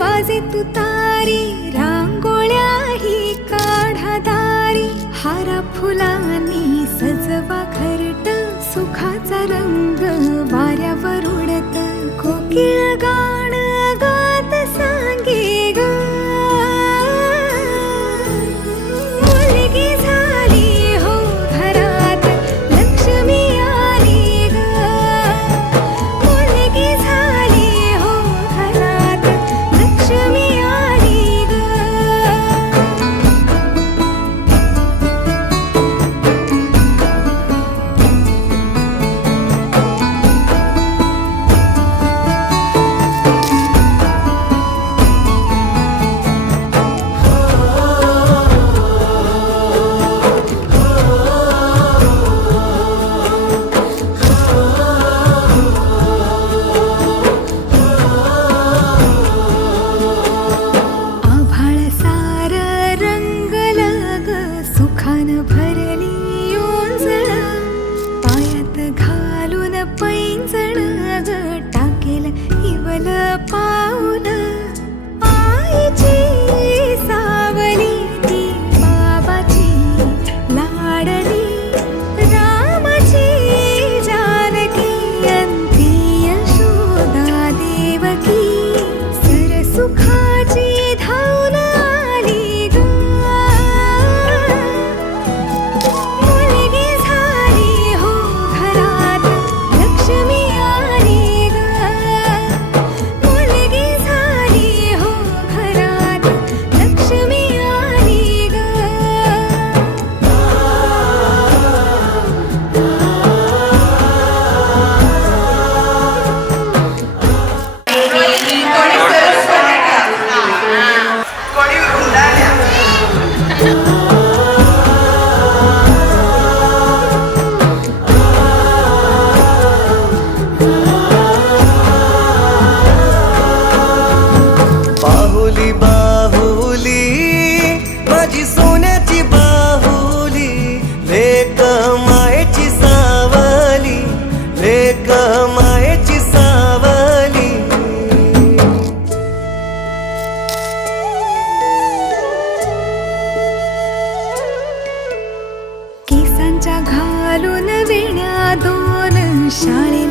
वाजे तुतारी रांगोळ्याही काढा दारी हारा फुलांनी सजवा घरट सुखाचा रंग वाऱ्यावर उडत कोकिळ गाण गात सांगे ग मुलगी झाली हो घरात लक्ष्मी आली ग मुलगी झाली हो घरात लक्ष्मी आली ग आभाळ सार रंगल ग सुखान भरली योंजळ पायात घालून पैंजण ग टाकेल इवल पाऊल आईची सावली ती बाबाची लाडली रामाची जानकी अंती यशोदा देवकी सरसुखाची धावून आली ग मुलगी झाली हो घरात लक्ष्मी आली ग मुलगी झाली हो घरात लक्ष्मी आली ग बाहुली बाहुली माझी सोन्याची बाहुली लेक मायेची सावली लेक मायेची सावली केसांच्या घालून वेण्या दोन शाळे